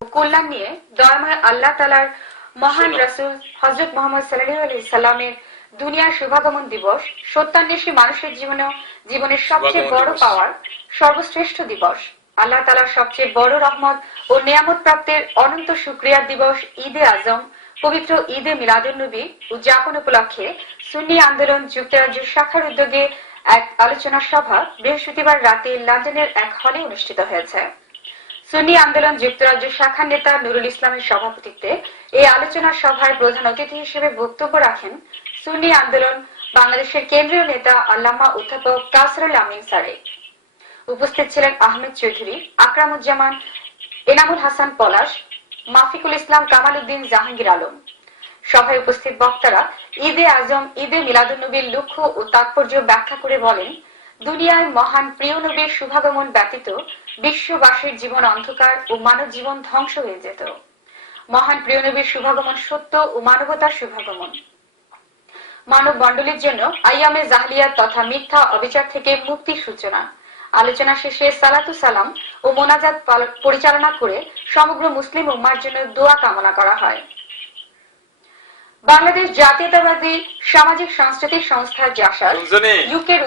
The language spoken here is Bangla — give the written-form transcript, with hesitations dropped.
কল্যাণ নিয়ে দয়াময় আল্লাহ তাআলার মহান রাসূল হযরত মুহাম্মদ সাল্লাল্লাহু আলাইহি সাল্লামের দুনিয়ার শুভাগমন দিবস সত্যান্বেষী মানুষের জীবনের সবচেয়ে বড় পাওয়ার সর্বশ্রেষ্ঠ দিবস। আল্লাহ তাআলার সবচেয়ে বড় রহমত ও নিয়ামত প্রাপ্তির অনন্ত শুকরিয়ার দিবস ঈদে আজম পবিত্র ঈদে মিলাদুন্নবী উদযাপন উপলক্ষে সুন্নি আন্দোলন যুক্তরাজ্য শাখার উদ্যোগে এক আলোচনা সভা বৃহস্পতিবার রাতে লন্ডনের এক হলে অনুষ্ঠিত হয়েছে। সুন্নি আন্দোলন যুক্তরাজ্য শাখার নেতা নুরুল ইসলামের সভাপতিত্বে এই আলোচনা সভায় প্রধান অতিথি হিসেবে বক্তব্য রাখেন সুন্নি আন্দোলন বাংলাদেশের কেন্দ্রীয় নেতা আল্লামা অধ্যাপক কাসরুল আমিন সারেক। উপস্থিত ছিলেন আহমেদ চৌধুরী, আকরামুজ্জামান, এনামুল হাসান পলাশ, মাফিকুল ইসলাম, কামাল উদ্দিন, জাহাঙ্গীর আলম। সভায় উপস্থিত বক্তারা ঈদে আজম ঈদে মিলাদুন্নবীর লক্ষ্য ও তাৎপর্য ব্যাখ্যা করে বলেন, দুনিয়ায় মহান প্রিয় নবীর শুভাগমন ব্যতীত বিশ্ববাসীর জীবন অন্ধকার ও মানব জীবন ধ্বংস হয়ে যেত। মহান প্রিয় নবীর শুভাগমন সত্য ও মানবতার শুভাগমন, মানব মণ্ডলীর জন্য আইয়ামে জাহলিয়াত তথা মিথ্যা অবিচার থেকে মুক্তির সূচনা। আলোচনা শেষে সালাতু সালাম ও মোনাজাত পরিচালনা করে সমগ্র মুসলিম উম্মার জন্য দোয়া কামনা করা হয়। বাংলাদেশ জাতীয়তাবাদী সামাজিক সাংস্কৃতিক সংস্থা জাসাস ইউকের